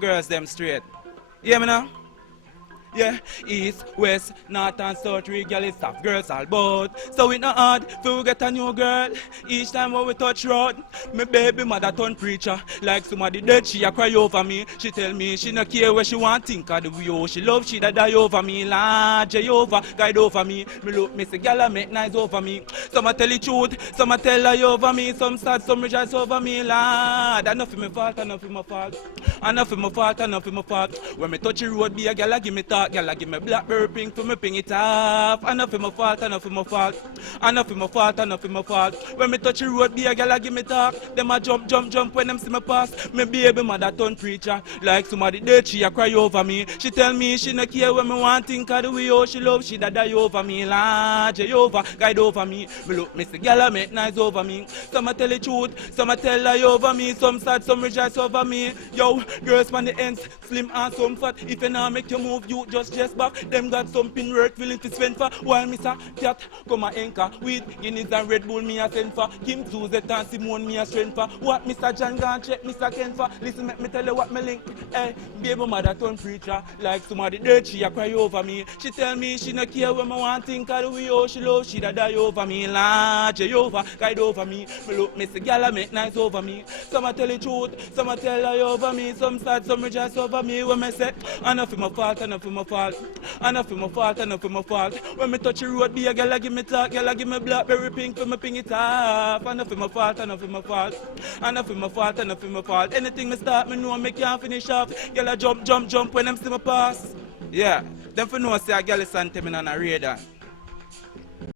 girls them straight. You hear me now? Yeah, east, west, north and south, three girls soft girls all bout. So it not hard for we get a new girl. Each time when we touch road, my baby mother turn preacher. Like somebody dead, she a cry over me. She tell me she no care what she want, think of the way she love, she da die over me. Lord Jehovah, guide over me. Me look, me say gyal a make nice over me. Some a tell the truth, some a tell lie over me. Some sad, some rejoice over me. Lord, enough of my fault, enough of my fault. Enough of my fault, enough of my fault. When me touch the road, be a gyal a give me talk. Gyal give me blackberry pink for me ping it off. Enough of my fault, enough of my fault. Enough of my fault, enough of my fault. When me touch the road, be a gyal give me talk. Them a jump when them see me pass. Me baby mother turn preacher. Like somebody dead, she a cry over me. She tell me she no care when me want think of the way how she love, she da die over me. Lord Jehovah, guide over me. Me look, me say gyal make nice over me. Some a tell the truth, some a tell lie over me. Some sad, some rejoice over me. Yo, girls man the ends, slim and some fat. If you not make you move, you just back. Them got something worth willing to spend for. While Mr. Cat come a anchor with Guinness and Red Bull me a send for. Kim Suzette and Simone me a strength for. What Mr. John gone check Mr. Ken for. Listen, make me tell you what me link. Hey, baby mother turn preacher. Like somebody dead, she a cry over me. She tell me she no care when me want think of the way how she love, she da die over me. Lord Jehovah, guide over me. Me look, me say gyal make nice over me. Some a tell the truth, some a tell lie over me. Some sad, some rejoice over me. When me say enough of my fault, enough of my fault. Enough of my fault, enough of my fault. When me touch the road, be a gyal give me talk, gyal give me blackberry pink for me ping it off. Enough of my fault, enough of my fault. Enough of my fault, enough of my fault. Anything me start, me know me can't finish off. Gyal jump when them see me pass. Yeah, them for know say a gyal is sent me on a Rhaydon.